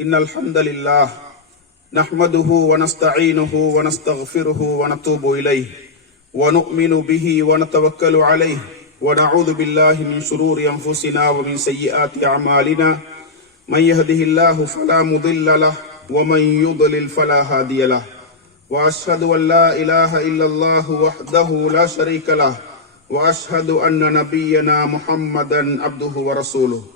إن الحمد لله نحمده ونستعينه ونستغفره ونتوب إليه ونؤمن به ونتوكل عليه ونعوذ بالله من شرور أنفسنا ومن سيئات أعمالنا. من يهده الله فلا مضل له ومن يضلل فلا هادي له. وأشهد أن لا إله إلا الله وحده لا شريك له. وأشهد أن نبينا محمدا عبده ورسوله.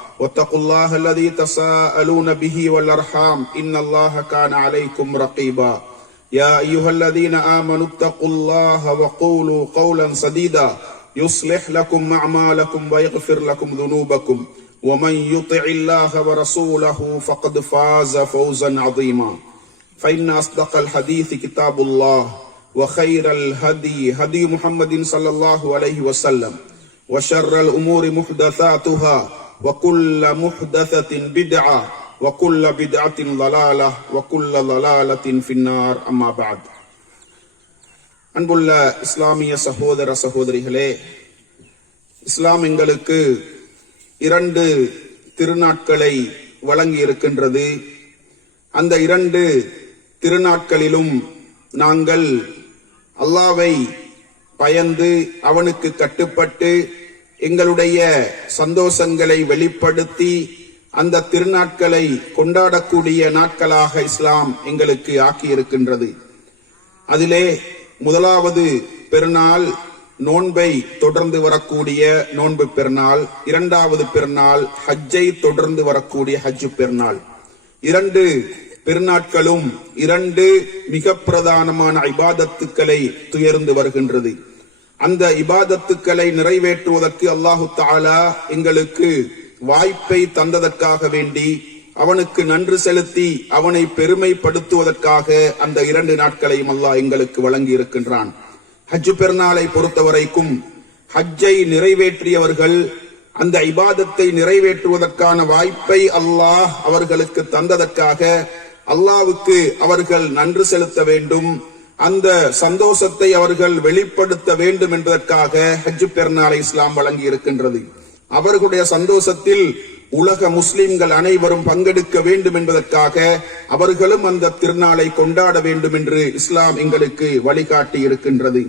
واتقوا الله الذي تساءلون به والأرحام. إن الله كان عليكم رقيبا. يا أيها الذين آمنوا اتقوا الله وقولوا قولا سديدا. يصلح لكم أعمالكم ويغفر لكم ذنوبكم. ومن يطع الله ورسوله فقد فاز فوزا عظيما. فإن أصدق الحديث كتاب الله وخير الهدي هدي محمد صلى الله عليه وسلم. وشر الأمور محدثاتها. وكل محدثة بدعة وكل بدعة ضلالة وكل ضلالة في النار أما بعد அன்புள்ள இஸ்லாமிய சகோதர சகோதரிகளே இஸ்லாம் எங்களுக்கு இரண்டு திருநாட்களை வழங்கி இருக்கின்றது அந்த இரண்டு திருநாட்களிலும் நாங்கள் அல்லாவை பயந்து அவனுக்கு கட்டுப்பட்டு எங்களுடைய சந்தோஷங்களை வெளிப்படுத்தி அந்த திருநாட்களை கொண்டாடக்கூடிய நாட்களாக இஸ்லாம் எங்களுக்கு ஆக்கியிருக்கின்றது. அதிலே முதலாவது பெருநாள் நோன்பை தொடர்ந்து வரக்கூடிய நோன்பு பெருநாள் இரண்டாவது பெருநாள் ஹஜ்ஜை தொடர்ந்து வரக்கூடிய ஹஜ்ஜு பெருநாள். இரண்டு பெருநாட்களும் இரண்டு மிக பிரதானமான ஐபாதத்துக்களை துயர்ந்து வருகின்றது. அந்த இபாதத்துக்களை நிறைவேற்றுவதற்கு அல்லாஹு தாலா எங்களுக்கு வாய்ப்பை தந்ததற்காக வேண்டி அவனுக்கு நன்றி செலுத்தி அவனை பெருமைப்படுத்துவதற்காக அந்த இரண்டு நாட்களையும் அல்லாஹ் எங்களுக்கு வழங்கி இருக்கின்றான் ஹஜ் பெருநாளை பொறுத்தவரைக்கும் ஹஜ்ஜை நிறைவேற்றியவர்கள் அந்த இபாதத்தை நிறைவேற்றுவதற்கான வாய்ப்பை அல்லாஹ் அவர்களுக்கு தந்ததற்காக அல்லாவுக்கு அவர்கள் நன்றி செலுத்த வேண்டும். அந்த சந்தோஷத்தை அவர்கள் வெளிப்படுத்த வேண்டும் என்பதற்காக ஹஜ் பெருநாளை இஸ்லாம் வழங்கி இருக்கின்றது. அவர்களுடைய சந்தோஷத்தில் உலக முஸ்லிம்கள் அனைவரும் பங்கெடுக்க வேண்டும் என்பதற்காக அவர்களும் அந்த திருநாளை கொண்டாட வேண்டும் என்று இஸ்லாம் எங்களுக்கு வழிகாட்டி இருக்கின்றது.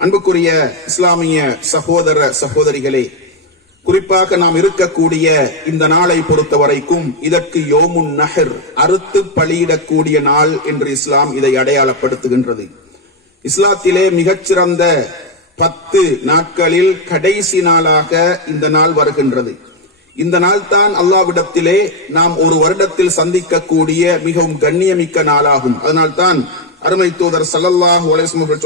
அன்புக்குரிய இஸ்லாமிய சகோதர சகோதரிகளே குறிப்பாக நாம் இருக்கக்கூடிய இந்த நாளை பொறுத்த வரைக்கும் இதற்கு யோமுன் நஹர் அறுத்து பலியிடக்கூடிய நாள் என்று இஸ்லாம் இதை அடையாளப்படுத்துகின்றது. இஸ்லாத்திலே மிகச்சிறந்த பத்து நாட்களில் கடைசி நாளாக இந்த நாள் வருகின்றது. இந்த நாள் தான் அல்லாவிடத்திலே நாம் ஒரு வருடத்தில் சந்திக்கக்கூடிய மிகவும் கண்ணியமிக்க நாளாகும். அதனால்தான் அருமை தூதர் சல்லல்லாஹ்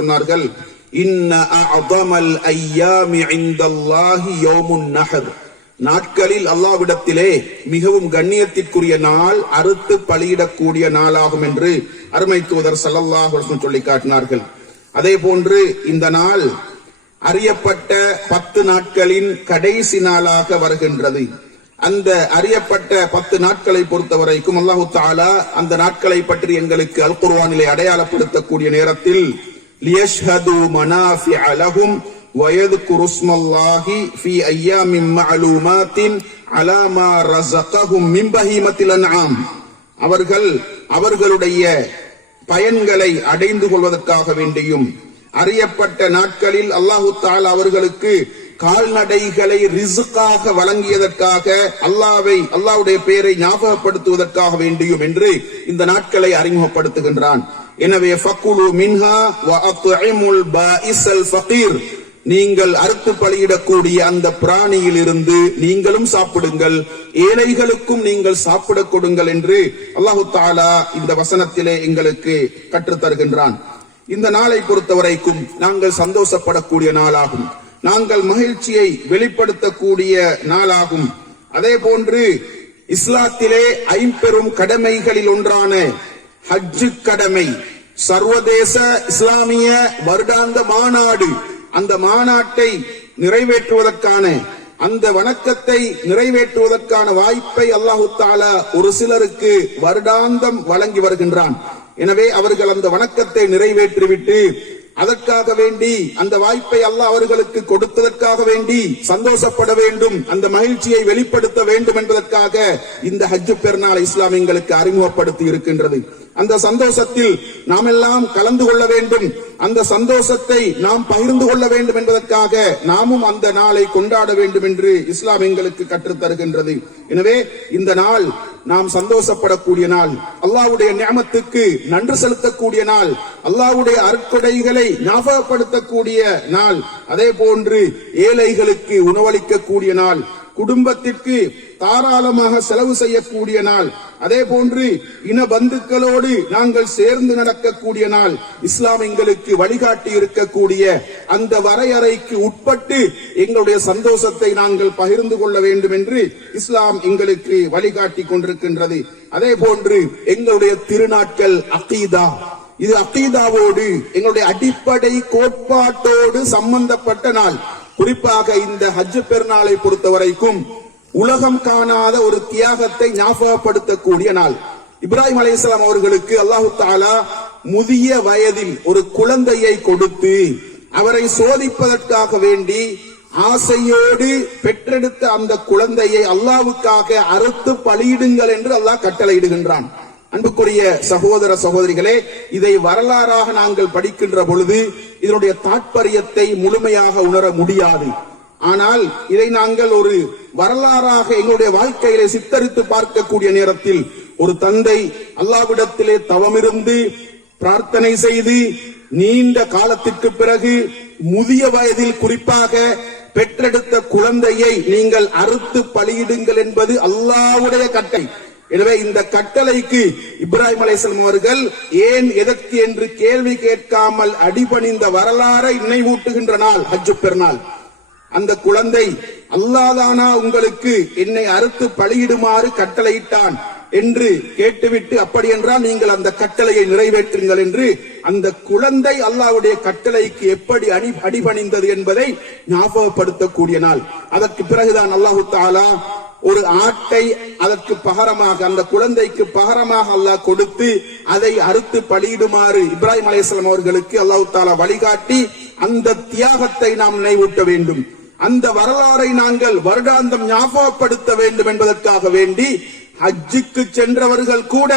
சொன்னார்கள் இன்ன அஅதமல் ஐயாமி இந்தல்லாஹி யௌமுன் நஹர். நாட்களில் அல்லாவிடத்திலே மிகவும் கண்ணியத்திற்குரிய நாள் அறுத்து பலியிடக்கூடிய நாளாகும் என்று அருமை தூதர் சல்லல்லாஹு சொல்லி காட்டினார்கள். அதே போன்று இந்த நாள் அறியப்பட்ட பத்து நாட்களின் கடைசி நாளாக வருகின்றது. அந்த அறியப்பட்ட பத்து நாட்களை பொறுத்தவரைக்கும் அல்லாஹு தாலா அந்த நாட்களை பற்றி எங்களுக்கு அல் குர்வானிலே அடையாளப்படுத்தக்கூடிய நேரத்தில் லியஷ்ஹது மனாஃபிஅ லஹும் ويذكر اسم الله في أيام معلومات على ما رزقهم من بهيمة الأنعام அவர்கள் அவர்களுடைய பயன்களை அடைந்து கொள்வதற்காக வேண்டியும் அறியப்பட்ட நாட்களில் அல்லாஹு தால் அவர்களுக்கு கால்நடைகளை ரிசுக்காக வழங்கியதற்காக அல்லாவை அல்லாவுடைய பெயரை ஞாபகப்படுத்துவதற்காக வேண்டியும் என்று இந்த நாட்களை அறிமுகப்படுத்துகின்றான் எனவே ஃபக்குலு மின்ஹா வ அத்இமுல் பாஇஸல் ஃபகீர். நீங்கள் அறுத்து பலியிடக்கூடிய அந்த பிராணியில் இருந்து நீங்களும் சாப்பிடுங்கள். ஏழைகளுக்கும் நீங்கள் சாப்பிடக் கொடுங்கள் என்று அல்லாஹு தாலா இந்த வசனத்திலே எங்களுக்கு கற்றுத் தருகின்றான். இந்த நாளை பொறுத்தவரைக்கும் நாங்கள் சந்தோஷப்படக்கூடிய நாளாகும். நாங்கள் மகிழ்ச்சியை வெளிப்படுத்தக்கூடிய நாளாகும். அதே போன்று இஸ்லாத்திலே ஐம்பெரும் கடமைகளில் ஒன்றான ஹஜ்ஜு கடமை. சர்வதேச இஸ்லாமிய வருடாந்த மாநாடு. அந்த மாநாட்டை நிறைவேற்றுவதற்கான அந்த வணக்கத்தை நிறைவேற்றுவதற்கான வாய்ப்பை அல்லாஹு தாலா ஒரு சிலருக்கு வருடாந்தம் வழங்கி வருகின்றான். எனவே அவர்கள் அந்த வணக்கத்தை நிறைவேற்றிவிட்டு அதற்காக வேண்டி அந்த வாய்ப்பை அல்லாஹ் அவர்களுக்கு கொடுத்ததற்காக வேண்டி சந்தோஷப்பட வேண்டும் அந்த மகிழ்ச்சியை வெளிப்படுத்த வேண்டும் என்பதற்காக இந்த ஹஜ்ஜு பெருநாள் இஸ்லாம் எங்களுக்கு அறிமுகப்படுத்தி இருக்கின்றது. அந்த சந்தோஷத்தில் நாம் எல்லாம் கலந்து கொள்ள வேண்டும். அந்த சந்தோஷத்தை நாம் பகிர்ந்து கொள்ள வேண்டும் என்பதற்காக நாமும் அந்த நாளை கொண்டாட வேண்டும் என்று இஸ்லாம் எங்களுக்கு கற்றுத் தருகின்றது. எனவே இந்த நாள் நாம் சந்தோஷப்படக்கூடிய நாள். அல்லாவுடைய நியமத்துக்கு நன்றி செலுத்தக்கூடிய நாள். அல்லாவுடைய அற்கொடைகளை ஞாபகப்படுத்தக்கூடிய நாள். அதே போன்று ஏழைகளுக்கு உணவளிக்கக்கூடிய நாள். குடும்பத்திற்கு தாராளமாக செலவு செய்யக்கூடிய நாள். அதே போன்று இன பந்துக்களோடு நாங்கள் சேர்ந்து நடக்கக்கூடிய நாள் இஸ்லாம் எங்களுக்கு வழிகாட்டி இருக்கக்கூடிய அந்த வரையறைக்கு உட்பட்டு எங்களுடைய சந்தோஷத்தை நாங்கள் பகிர்ந்து கொள்ள வேண்டும் என்று இஸ்லாம் எங்களுக்கு வழிகாட்டி கொண்டிருக்கின்றது. அதே போன்று எங்களுடைய திருநாட்கள் அகீதா. இது அகீதாவோடு எங்களுடைய அடிப்படை கோட்பாட்டோடு சம்பந்தப்பட்ட நாள். குறிப்பாக இந்த ஹஜ் பெருநாளை பொறுத்த வரைக்கும் உலகம் காணாத ஒரு தியாகத்தை ஞாபகப்படுத்தக்கூடிய நாள். இப்ராஹிம் அலையாம் அவர்களுக்கு அல்லாஹு தாலா முதிய வயதில் ஒரு குழந்தையை கொடுத்து அவரை சோதிப்பதற்காக வேண்டி ஆசையோடு பெற்றெடுத்த அந்த குழந்தையை அல்லாவுக்காக அறுத்து பலியிடுங்கள் என்று அல்லாஹ் கட்டளையிடுகின்றான். அன்புக்குரிய சகோதர சகோதரிகளே இதை வரலாறாக நாங்கள் படிக்கின்ற பொழுது இதனுடைய தாற்பயத்தை முழுமையாக உணர முடியாது. ஆனால் இதை நாங்கள் ஒரு வரலாறாக எங்களுடைய வாழ்க்கையிலே சித்தரித்து பார்க்கக்கூடிய நேரத்தில் ஒரு தந்தை அல்லாவிடத்திலே தவமிருந்து பிரார்த்தனை செய்து நீண்ட காலத்திற்கு பிறகு முதிய வயதில் குறிப்பாக பெற்றெடுத்த குழந்தையை நீங்கள் அறுத்து பலியிடுங்கள் என்பது அல்லாவுடைய கட்டை எனவே இந்த கட்டளைக்கு இப்ராஹிம் அலைசலம் அவர்கள் ஏன் எதற்கு என்று கேள்வி கேட்காமல் அடிபணிந்த வரலாறை நினைவூட்டுகின்ற நாள் ஹஜ்ஜு பெருநாள். அந்த குழந்தை அல்லாதானா உங்களுக்கு என்னை அறுத்து பலியிடுமாறு கட்டளையிட்டான் என்று கேட்டுவிட்டு அப்படி என்றால் நீங்கள் அந்த கட்டளையை நிறைவேற்றுங்கள் என்று அந்த குழந்தை அல்லாஹ்வுடைய கட்டளைக்கு எப்படி அடி அடிபணிந்தது என்பதை ஞாபகப்படுத்தக்கூடிய நாள். அதற்கு பிறகுதான் அல்லாஹு தாலா ஒரு ஆட்டை அதற்கு பகரமாக அந்த குழந்தைக்கு பகரமாக அல்லாஹ் கொடுத்து அதை அறுத்து பலியிடுமாறு இப்ராஹிம் அலைஹிஸ்ஸலாம் அவர்களுக்கு அல்லாஹு தாலா வழிகாட்டி அந்த தியாகத்தை நாம் நினைவூட்ட வேண்டும். அந்த வரலாறை நாங்கள் வருடாந்தம் ஞாபகப்படுத்த வேண்டும் என்பதற்காக வேண்டி ஹஜ்ஜுக்கு சென்றவர்கள் கூட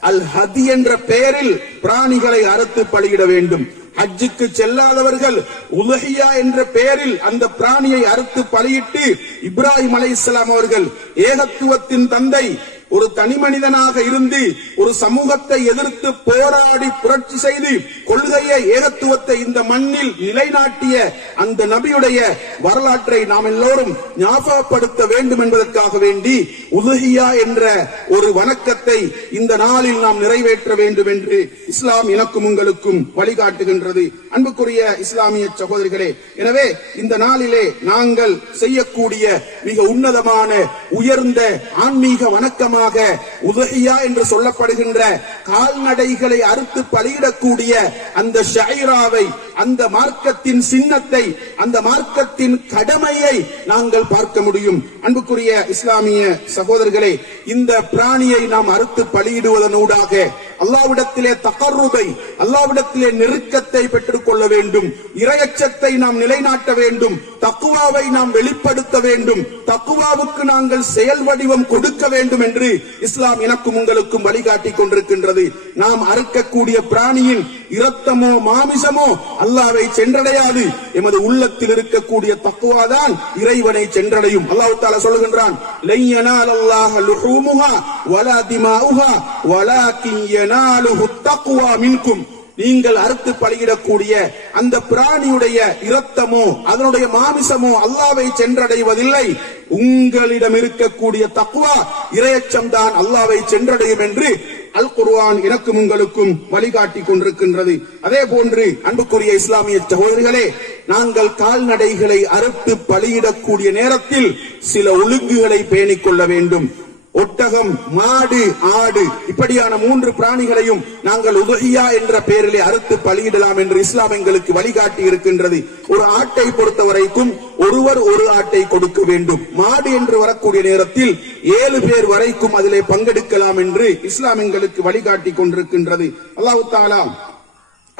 அல் ஹதி என்ற பெயரில் பிராணிகளை அறுத்து பலியிட வேண்டும். ஹஜ்ஜுக்கு செல்லாதவர்கள் உலகியா என்ற பெயரில் அந்த பிராணியை அறுத்து பலியிட்டு இப்ராஹிம் அலைஹிஸ்ஸலாம் அவர்கள் ஏகத்துவத்தின் தந்தை ஒரு தனி மனிதனாக இருந்து ஒரு சமூகத்தை எதிர்த்து போராடி புரட்சி செய்து கொள்கையை ஏகத்துவத்தை இந்த மண்ணில் நிலைநாட்டிய அந்த நபியுடைய வரலாற்றை நாம் எல்லோரும் ஞாபகப்படுத்த வேண்டும் என்பதற்காக வேண்டி உதுகியா என்ற ஒரு வணக்கத்தை இந்த நாளில் நாம் நிறைவேற்ற வேண்டும் என்று இஸ்லாம் எனக்கும் உங்களுக்கும் வழிகாட்டுகின்றது. அன்புக்குரிய இஸ்லாமிய சகோதரிகளே எனவே இந்த நாளிலே நாங்கள் செய்யக்கூடிய மிக உன்னதமான உயர்ந்த ஆன்மீக மூலமாக உதகியா என்று சொல்லப்படுகின்ற கால்நடைகளை அறுத்து பலியிடக்கூடிய அந்த ஷைராவை அந்த மார்க்கத்தின் சின்னத்தை அந்த மார்க்கத்தின் கடமையை நாங்கள் பார்க்க முடியும். அன்புக்குரிய இஸ்லாமிய சகோதரர்களே இந்த பிராணியை நாம் அறுத்து பலியிடுவதனூடாக அல்லாவிடத்திலே தகர்ருபை அல்லாவிடத்திலே நெருக்கத்தை பெற்றுக் கொள்ள வேண்டும். இரையச்சத்தை நாம் நிலைநாட்ட வேண்டும். தக்குவாவை நாம் வெளிப்படுத்த வேண்டும். தக்குவாவுக்கு நாங்கள் செயல் வடிவம் கொடுக்க வேண்டும் என்று இஸ்லாம் எனக்கும் உங்களுக்கும் வழிகாட்டி கொண்டிருக்கின்றது. நாம் அறுக்கக்கூடிய பிராணியின் இரத்தமோ மாமிசமோ அல்லாவை சென்றடையாது. எமது உள்ளத்தில் இருக்கக்கூடிய தக்குவாதான் இறைவனை சென்றடையும். அல்லாஹு தாலா சொல்லுகின்றான் வலா மின்கும். நீங்கள் அறுத்து பலியிடக்கூடிய அந்த பிராணியுடைய இரத்தமோ அதனுடைய மாமிசமோ அல்லாவை சென்றடைவதில்லை. உங்களிடம் இருக்கக்கூடிய தக்குவா இரையச்சம் தான் அல்லாவை சென்றடையும் என்று அல் குர்வான் எனக்கும் உங்களுக்கும் வழிகாட்டி கொண்டிருக்கின்றது. அதே போன்று அன்புக்குரிய இஸ்லாமிய சகோதரிகளே நாங்கள் கால்நடைகளை அறுத்து பலியிடக்கூடிய நேரத்தில் சில ஒழுங்குகளை பேணிக் கொள்ள வேண்டும். ஒட்டகம் மாடு ஆடு இப்படியான மூன்று பிராணிகளையும் நாங்கள் உதகியா என்ற பெயரிலே அறுத்து பலியிடலாம் என்று இஸ்லாம் எங்களுக்கு வழிகாட்டி இருக்கின்றது. ஒரு ஆட்டை பொறுத்த வரைக்கும் ஒருவர் ஒரு ஆட்டை கொடுக்க வேண்டும். மாடு என்று வரக்கூடிய நேரத்தில் ஏழு பேர் வரைக்கும் அதிலே பங்கெடுக்கலாம் என்று இஸ்லாம் எங்களுக்கு வழிகாட்டி கொண்டிருக்கின்றது. அல்லாஹு தாலா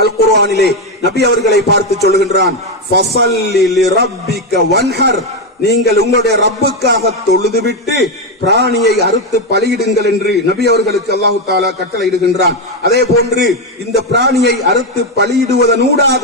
அல் குர்ஆனிலே நபி அவர்களை பார்த்து சொல்லுகின்றான் ஃபஸல்லி வன்ஹர். நீங்கள் உங்களுடைய ரப்புக்காக தொழுதுவிட்டு பிராணியை அறுத்து பலியிடுங்கள் என்று நபி அவர்களுக்கு அல்லாஹு தாலா கட்டளையிடுகின்றான் அதே போன்று இந்த பிராணியை அறுத்து பலியிடுவதனூடாக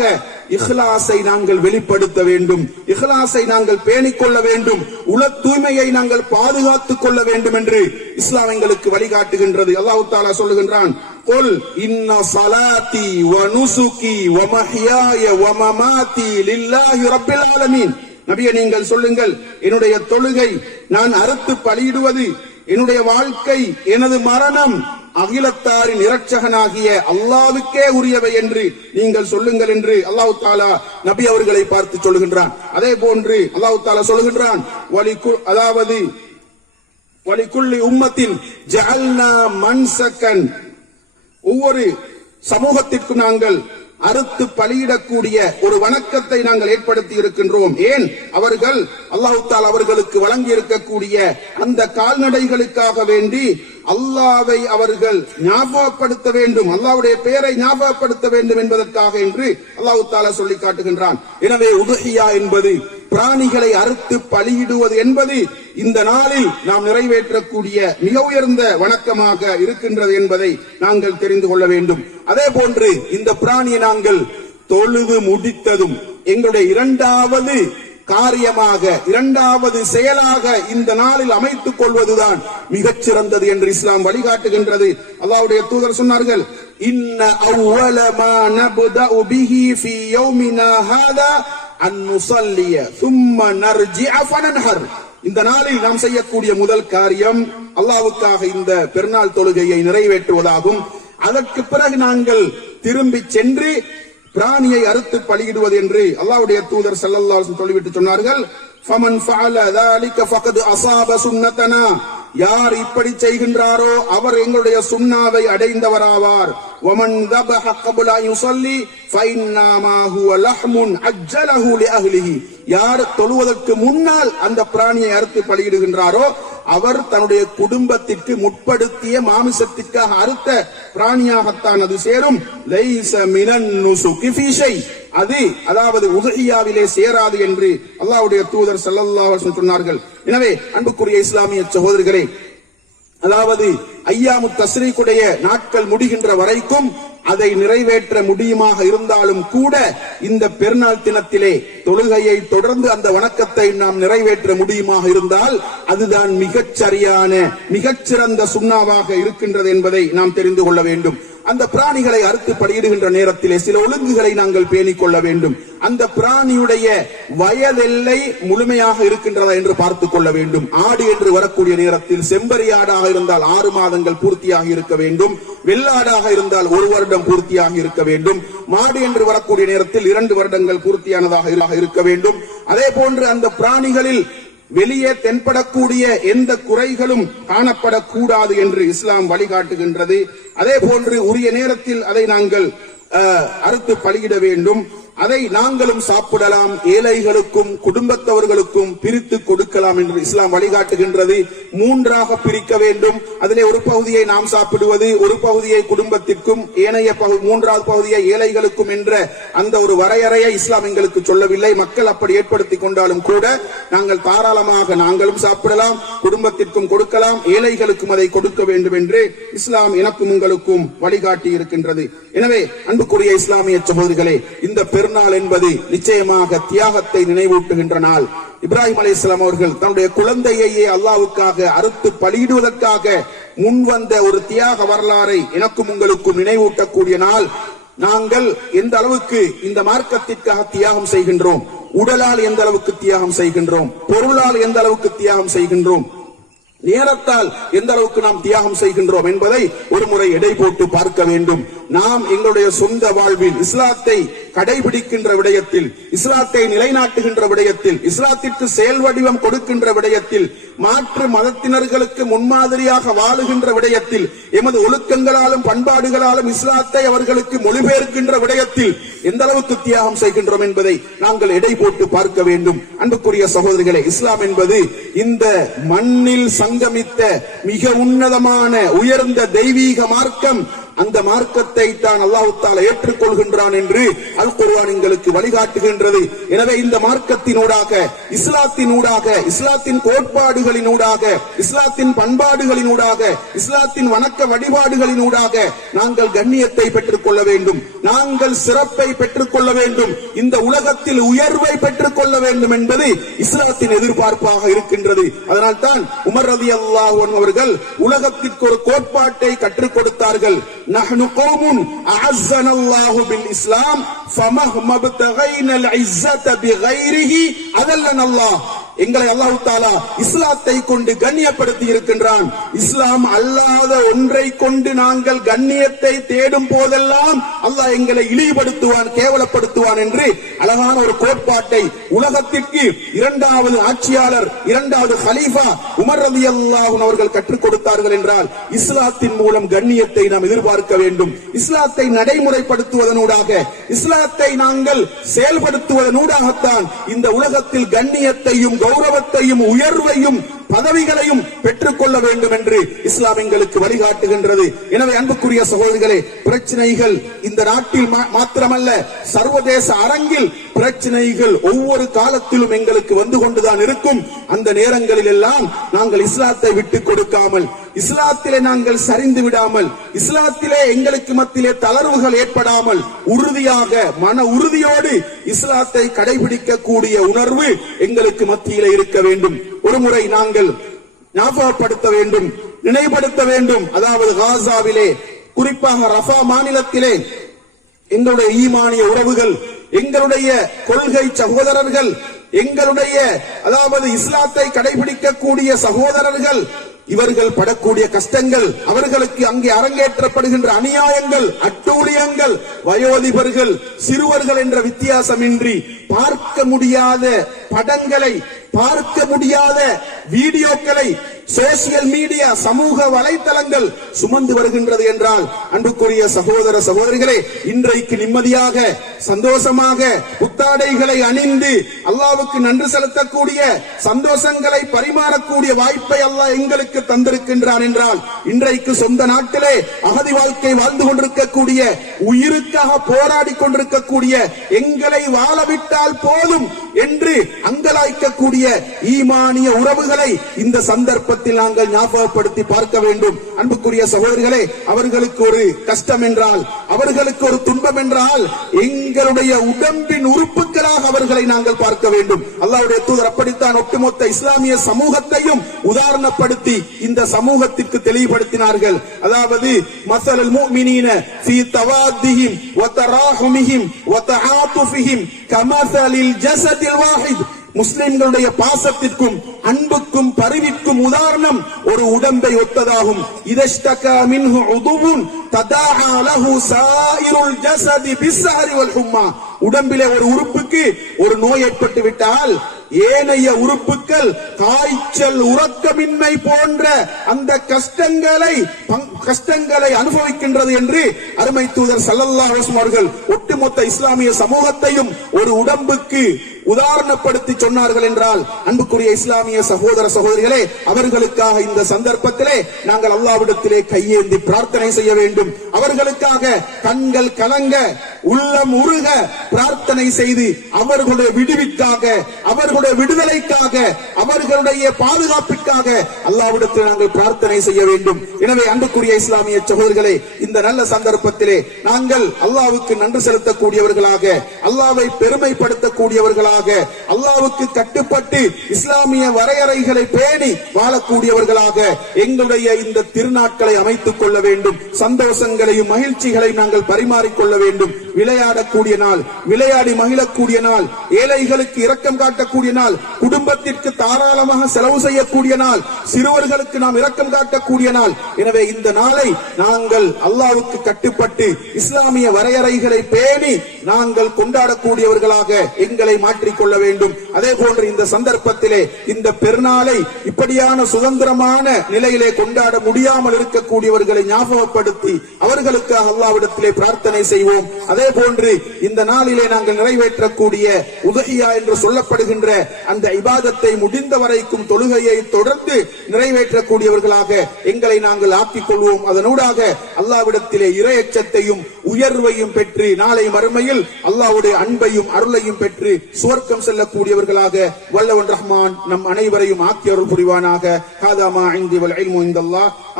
இஹ்லாஸை நாங்கள் வெளிப்படுத்த வேண்டும் இஹ்லாஸை நாங்கள் பேணிக் கொள்ள வேண்டும் உல தூய்மையை நாங்கள் பாதுகாத்துக் கொள்ள வேண்டும் என்று இஸ்லாம் எங்களுக்கு வழிகாட்டுகின்றது அல்லாஹு தாலா சொல்லுகின்றான் قل إن صلاتي ونسكي ومحياي ومماتي لله رب العالمين நபியை நீங்கள் சொல்லுங்கள் என்னுடைய தொழுகை நான் அறுத்து பலியிடுவது என்னுடைய வாழ்க்கை எனது மரணம் அகிலத்தாரின் இரட்சகனாகிய அல்லாவுக்கே உரியவை என்று நீங்கள் சொல்லுங்கள் என்று அல்லாஹு தாலா நபி அவர்களை பார்த்து சொல்லுகின்றான். அதே போன்று அல்லாஹு தாலா சொல்லுகின்றான் வலி அதாவது வலிக்குள்ளி உம்மத்தில் ஜஅல்னா மன்சக்கன். ஒவ்வொரு சமூகத்திற்கும் நாங்கள் அறுத்து பலியிடக்கூடிய ஒரு வணக்கத்தை நாங்கள் ஏற்படுத்தி இருக்கின்றோம். ஏன்? அவர்கள் அல்லாஹால் அவர்களுக்கு வழங்கி இருக்கக்கூடிய அந்த கால்நடைகளுக்காக வேண்டி அல்லாவை அவர்கள் ஞாபகப்படுத்த வேண்டும். அல்லாவுடைய பெயரை ஞாபகப்படுத்த வேண்டும் என்பதற்காக என்று அல்லாஹு தாலா சொல்லி காட்டுகின்றான் எனவே உதகியா என்பது பிராணிகளை அறுத்து பலியிடுவது என்பது இந்த நாளில் நாம் நிறைவேற்றக்கூடிய மிக உயர்ந்த வணக்கமாக இருக்கின்றது என்பதை நாங்கள் தெரிந்து கொள்ள வேண்டும். அதே போன்று இந்த பிராணியை நாங்கள் தொழுது முடித்ததும் எங்களுடைய இரண்டாவது காரியமாக இரண்டாவது செயலாக இந்த நாளில் அமைத்துக் கொள்வதுதான் மிகச் சிறந்தது என்று இஸ்லாம் வழிகாட்டுகின்றது. அல்லாவுடைய தூதர் சொன்னார்கள் இன்ன அவ்வல மா நப்தஉ பிஹி ஃபீ யௌமினா ஹாதா அன் நுஸல்லிய சும்ம நர்ஜிஅ ஃபனன்ஹர் இந்த நாளில் நாம் செய்யக்கூடிய முதல் காரியம் அல்லாஹ்வுக்காக இந்த பெருநாள் தொழுகையை நிறைவேற்றுவதாகும் அதற்கு பிறகு நாங்கள் திரும்பி சென்று பிராணியை அறுத்து பலியிடுவது என்று அல்லாஹ்வுடைய தூதர் ஸல்லல்லாஹு அலைஹி வஸல்லம் சொல்லிவிட்டு சொன்னார்கள் ஃபமன் ஃபஅல ذلك فقد اصاب سنتنا யார் இப்படி செய்கின்றாரோ அவர் எங்களுடைய சுண்ணாவை அடைந்தவராவார் ومن ذبح قبل ان يصلي فانما هو لحم عجله لاهله யார் தொழுவதற்கு முன்னால் அந்த பிராணியை அறுத்து பலியிடுகின்றாரோ அவர் தன்னுடைய குடும்பத்திற்கு முற்படுத்திய மாமிசத்திற்காக அறுத்த பிராணியாகத்தான் அது சேரும் லைஸ மினன் நுசுகி ஃபீ ஷை. அது அதாவது உதகியாவிலே சேராது என்று அல்லாஹ்வுடைய தூதர் ஸல்லல்லாஹு அலைஹி வஸல்லம் சொன்னார்கள் எனவே அன்புக்குரிய இஸ்லாமிய சகோதரர்களே அதாவது ஐயாமு தஸ்ரீக்குடைய நாட்கள் முடிகின்ற வரைக்கும் அதை நிறைவேற்ற முடியுமாக இருந்தாலும் கூட இந்த பெருநாள் தினத்திலே தொழுகையை தொடர்ந்து அந்த வணக்கத்தை நாம் நிறைவேற்ற முடியுமாக இருந்தால் அதுதான் மிகச் சரியான மிகச்சிறந்த சுண்ணாவாக இருக்கின்றது என்பதை நாம் தெரிந்து கொள்ள வேண்டும். அந்த பிராணிகளை அறுத்து பலியிடுகின்ற நேரத்திலே சில ஒழுங்குகளை நாங்கள் பேணிக் கொள்ள வேண்டும். அந்த பிராணியுடைய வயதெல்லை முழுமையாக இருக்கின்றதா என்று பார்த்துக் கொள்ள வேண்டும். ஆடு என்று வரக்கூடிய நேரத்தில் செம்பரி ஆடாக இருந்தால் ஆறு மாதங்கள் பூர்த்தியாக இருக்க வேண்டும். வெள்ளாடாக இருந்தால் ஒரு வருடம் பூர்த்தியாக இருக்க வேண்டும். மாடு என்று வரக்கூடிய நேரத்தில் இரண்டு வருடங்கள் பூர்த்தியானதாக இருக்க வேண்டும். அதே போன்று அந்த பிராணிகளில் வெளியே தென்படக்கூடிய எந்த குறைகளும் காணப்படக்கூடாது என்று இஸ்லாம் வழிகாட்டுகின்றது. அதே போன்று உரிய நேரத்தில் அதை நாங்கள் அஹ், அறுத்து பலியிட வேண்டும். அதை நாங்களும் சாப்பிடலாம் ஏழைகளுக்கும் குடும்பத்தவர்களுக்கும் பிரித்து கொடுக்கலாம் என்று இஸ்லாம் வழிகாட்டுகின்றது. மூன்றாக பிரிக்க வேண்டும். அதிலே ஒரு பகுதியை நாம் சாப்பிடுவது ஒரு பகுதியை குடும்பத்திற்கும் ஏனைய பகு- மூன்றாவது பகுதியை ஏழைகளுக்கும் என்ற அந்த ஒரு வரையறையை இஸ்லாம் எங்களுக்கு சொல்லவில்லை. மக்கள் அப்படி ஏற்படுத்தி கொண்டாலும் கூட நாங்கள் தாராளமாக நாங்களும் சாப்பிடலாம் குடும்பத்திற்கும் கொடுக்கலாம் ஏழைகளுக்கும் அதை கொடுக்க வேண்டும் என்று இஸ்லாம் எனக்கும் உங்களுக்கும் வழிகாட்டி இருக்கின்றது எனவே அன்புக்குரிய இஸ்லாமிய சகோதரிகளே இந்த பெருநாள் என்பது நிச்சயமாக தியாகத்தை நினைவூட்டுகின்ற நாள். இப்ராஹிம் அலி இஸ்லாம் அவர்கள் தன்னுடைய குழந்தையையே அல்லாவுக்காக அறுத்து பலியிடுவதற்காக முன்வந்த ஒரு தியாக வரலாறை எனக்கும் உங்களுக்கும் நினைவூட்டக்கூடிய நாள். நாங்கள் எந்த அளவுக்கு இந்த மார்க்கத்திற்காக தியாகம் செய்கின்றோம்? உடலால் எந்த அளவுக்கு தியாகம் செய்கின்றோம்? பொருளால் எந்த அளவுக்கு தியாகம் செய்கின்றோம்? நேரத்தால் எந்த அளவுக்கு நாம் தியாகம் செய்கின்றோம் என்பதை ஒரு முறை எடை போட்டு பார்க்க வேண்டும். நாம் எங்களுடைய சொந்த வாழ்வில் இஸ்லாத்தை கடைபிடிக்கின்ற விடயத்தில் இஸ்லாத்தை நிலைநாட்டுகின்ற விடயத்தில் இஸ்லாத்திற்கு செயல் வடிவம் கொடுக்கின்ற விடயத்தில் மாற்று மதத்தினர்களுக்கு முன்மாதிரியாக வாழுகின்ற விடயத்தில் எமது ஒழுக்கங்களாலும் பண்பாடுகளாலும் இஸ்லாத்தை அவர்களுக்கு மொழிபெயர்க்கின்ற விடயத்தில் எந்த அளவுக்கு தியாகம் செய்கின்றோம் என்பதை நாங்கள் எடை போட்டு பார்க்க வேண்டும். அன்புக்குரிய சகோதரிகளே இஸ்லாம் என்பது இந்த மண்ணில் சங்கமித்த மிக உன்னதமான உயர்ந்த தெய்வீக மார்க்கம் அந்த மார்க்கத்தை தான் அல்லாஹு ஏற்றுக்கொள்கின்றான் என்று அல் குர்வான் எங்களுக்கு வழிகாட்டுகின்றது. எனவே இந்த மார்க்கத்தினூடாக இஸ்லாத்தினூடாக இஸ்லாத்தின் கோட்பாடுகளினூடாக இஸ்லாத்தின் பண்பாடுகளினூடாக இஸ்லாத்தின் வணக்க வழிபாடுகளினூடாக நாங்கள் கண்ணியத்தை பெற்றுக் கொள்ள வேண்டும். நாங்கள் சிறப்பை பெற்றுக் கொள்ள வேண்டும். இந்த உலகத்தில் உயர்வை பெற்றுக் கொள்ள வேண்டும் என்பது இஸ்லாத்தின் எதிர்பார்ப்பாக இருக்கின்றது. அதனால் தான் உமர் ரதி அவர்கள் உலகத்திற்கு ஒரு கோட்பாட்டை கற்றுக் கொடுத்தார்கள். نحن قوم أعزنا الله بالإسلام فمهما ابتغينا العزة بغيره أذلنا الله. எங்களை அல்லாஹு தாலா இஸ்லாத்தை கொண்டு கண்ணியப்படுத்தி இருக்கின்றான். இஸ்லாம் அல்லாத ஒன்றை கொண்டு நாங்கள் கண்ணியத்தை தேடும் போதெல்லாம் அல்லாஹ் எங்களை இழிவுபடுத்துவான் கேவலப்படுத்துவான் என்று அழகான ஒரு கோட்பாட்டை உலகத்திற்கு இரண்டாவது ஆட்சியாளர் இரண்டாவது ஹலீஃபா உமர் ரதி அவர்கள் கற்றுக் கொடுத்தார்கள் என்றால் இஸ்லாத்தின் மூலம் கண்ணியத்தை நாம் எதிர்பார்க்க வேண்டும். இஸ்லாத்தை நடைமுறைப்படுத்துவதனூடாக இஸ்லாத்தை நாங்கள் செயல்படுத்துவதனூடாகத்தான் இந்த உலகத்தில் கண்ணியத்தையும் கௌரவத்தையும் உயர்வையும் பதவிகளையும் பெற்றுக்கொள்ள வேண்டும் என்று இஸ்லாம் எங்களுக்கு வழிகாட்டுகின்றது. எனவே அன்புக்குரிய சகோதரிகளே பிரச்சனைகள் இந்த நாட்டில் மா- மாத்திரமல்ல சர்வதேச அரங்கில் பிரச்சனைகள் ஒவ்வொரு காலத்திலும் எங்களுக்கு வந்து கொண்டுதான் இருக்கும். அந்த நேரங்களில் எல்லாம் நாங்கள் இஸ்லாத்தை விட்டு கொடுக்காமல் இஸ்லாத்திலே நாங்கள் சரிந்து விடாமல் இஸ்லாத்திலே எங்களுக்கு மத்தியிலே தளர்வுகள் ஏற்படாமல் உறுதியாக மன உறுதியோடு இஸ்லாத்தை கடைபிடிக்கக்கூடிய உணர்வு எங்களுக்கு மத்தியிலே இருக்க வேண்டும். ஒருமுறை நாங்கள் ஞாபகப்படுத்த வேண்டும் நினைவுபடுத்த வேண்டும். அதாவது காசாவிலே குறிப்பாக ரஃபா மாநிலத்திலே எங்களுடைய ஈமானிய உறவுகள் எங்களுடைய கொள்கை சகோதரர்கள் எங்களுடைய அதாவது இஸ்லாத்தை கடைபிடிக்கக்கூடிய சகோதரர்கள் இவர்கள் படக்கூடிய கஷ்டங்கள் அவர்களுக்கு அங்கே அரங்கேற்றப்படுகின்ற அநியாயங்கள் அட்டூழியங்கள் வயோதிபர்கள் சிறுவர்கள் என்ற வித்தியாசமின்றி பார்க்க முடியாத படங்களை பார்க்க முடியாத வீடியோக்களை சோசியல் மீடியா சமூக வலைத்தளங்கள் சுமந்து வருகின்றது என்றால் அன்புக்குரிய சகோதர சகோதரிகளே இன்றைக்கு நிம்மதியாக சந்தோஷமாக புத்தாடைகளை அணிந்து அல்லாவுக்கு நன்றி செலுத்தக்கூடிய சந்தோஷங்களை பரிமாறக்கூடிய வாய்ப்பை அல்லாஹ் எங்களுக்கு தந்திருக்கின்றான் என்றால் இன்றைக்கு சொந்த நாட்டிலே அகதி வாழ்க்கை வாழ்ந்து கொண்டிருக்கக்கூடிய உயிருக்காக போராடி கொண்டிருக்கக்கூடிய எங்களை வாழவிட்டால் போதும் என்று அங்கலாய்க்கக்கூடிய ஈமானிய உறவுகளை இந்த சந்தர்ப்பத்தில் நாங்கள் ஞாபகப்படுத்தி பார்க்க வேண்டும். அன்புக்குரிய சகோதரிகளே அவர்களுக்கு ஒரு கஷ்டம் என்றால் அவர்களுக்கு ஒரு துன்பம் என்றால் எங்களுடைய உடம்பின் உறுப்புகளாக அவர்களை நாங்கள் பார்க்க வேண்டும். அல்லாவுடைய தூதர் அப்படித்தான் ஒட்டுமொத்த இஸ்லாமிய சமூகத்தையும் உதாரணப்படுத்தி இந்த சமூகத்திற்கு தெளிவுபடுத்தினார்கள். அதாவது மசலல் முஃமினீன ஃபீ தவாத்திஹிம் வ தராஹுமிஹிம் வ தஆத்துஃபிஹிம் கமசலில் ஜஸதில் வாஹித் முஸ்லிம்களுடைய பாசத்திற்கும் அன்புக்கும் பரிவிற்கும் உதாரணம் ஒரு உடம்பை ஒத்ததாகும். இதஷ்டகா மின்ஹு உதுவுன் ததாஹா லஹு சாயிருல் ஜஸதி பிஸ்ஸஹரி வல் ஹும்மா. உடம்பிலே ஒரு உறுப்புக்கு ஒரு நோய் ஏற்பட்டு விட்டால் ஏனைய உறுப்புகள் காய்ச்சல் உறக்கமின்மை போன்ற அந்த கஷ்டங்களை பங்- கஷ்டங்களை அனுபவிக்கின்றது என்று அருமை தூதர் சல்லல்லா அலைஹி அவர்கள் ஒட்டுமொத்த இஸ்லாமிய சமூகத்தையும் ஒரு உடம்புக்கு உதாரணப்படுத்தி சொன்னார்கள் என்றால் அன்புக்குரிய இஸ்லாமிய சகோதர சகோதரிகளே அவர்களுக்காக இந்த சந்தர்ப்பத்திலே நாங்கள் அல்லாவிடத்திலே கையேந்தி பிரார்த்தனை செய்ய வேண்டும். அவர்களுக்காக கண்கள் கலங்க உள்ளம் உருக பிரார்த்தனை செய்து அவர்களுடைய விடுவிக்காக அவர்களுடைய விடுதலைக்காக அவர்களுடைய பாதுகாப்பிற்காக அல்லாவிடத்தில் நாங்கள் பிரார்த்தனை செய்ய வேண்டும். எனவே அன்புக்குரிய இஸ்லாமிய சகோதரர்களே இந்த நல்ல சந்தர்ப்பத்திலே நாங்கள் அல்லாவுக்கு நன்றி செலுத்தக்கூடியவர்களாக அல்லாவை பெருமைப்படுத்தக்கூடியவர்களாக அல்லாவுக்கு கட்டுப்பட்டு இஸ்லாமிய வரையறைகளை பேணி வாழக்கூடியவர்களாக எங்களுடைய இந்த திருநாட்களை அமைத்துக் கொள்ள வேண்டும். சந்தோஷங்களையும் மகிழ்ச்சிகளையும் நாங்கள் பரிமாறிக்கொள்ள வேண்டும். விளையாடக்கூடிய நாள் விளையாடி மகிழக்கூடிய நாள் ஏழைகளுக்கு இரக்கம் காட்டக்கூடிய நாள் குடும்பத்திற்கு தாராளமாக செலவு செய்யக்கூடிய நாள் சிறுவர்களுக்கு நாம் இரக்கம் காட்டக்கூடிய நாள். எனவே இந்த நாளை நாங்கள் அல்லாவுக்கு கட்டுப்பட்டு இஸ்லாமிய வரையறைகளை பேணி நாங்கள் கொண்டாடக்கூடியவர்களாக எங்களை மாற்றிக்கொள்ள வேண்டும். அதே போன்று இந்த சந்தர்ப்பத்திலே இந்த பெருநாளை இப்படியான சுதந்திரமான நிலையிலே கொண்டாட முடியாமல் இருக்கக்கூடியவர்களை ஞாபகப்படுத்தி அவர்களுக்காக அல்லாவிடத்திலே பிரார்த்தனை செய்வோம். அதே போன்று இந்த நாளிலே நாங்கள் நிறைவேற்றக்கூடிய உதகியா என்று சொல்லப்படுகின்ற அந்த இபாதத்தை முடிந்த வரைக்கும் தொழுகையை தொடர்ந்து நிறைவேற்றக்கூடியவர்களாக எங்களை நாங்கள் ஆக்கிக் கொள்வோம் அதனூடாக அல்லாவிடத்திலே இரையச்சத்தையும் உயர்வையும் பெற்று நாளை மறுமையில் அல்லாவுடைய அன்பையும் அருளையும் பெற்று சுவர்க்கம் செல்லக்கூடியவர்களாக வல்லவன் ரஹ்மான் நம் அனைவரையும் ஆக்கி அருள் புரிவானாக காதாமா இந்தி வல் இல்மு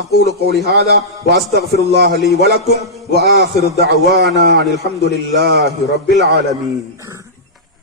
أقول قولي هذا وأستغفر الله لي ولكم وآخر دعوانا عن الحمد لله رب العالمين.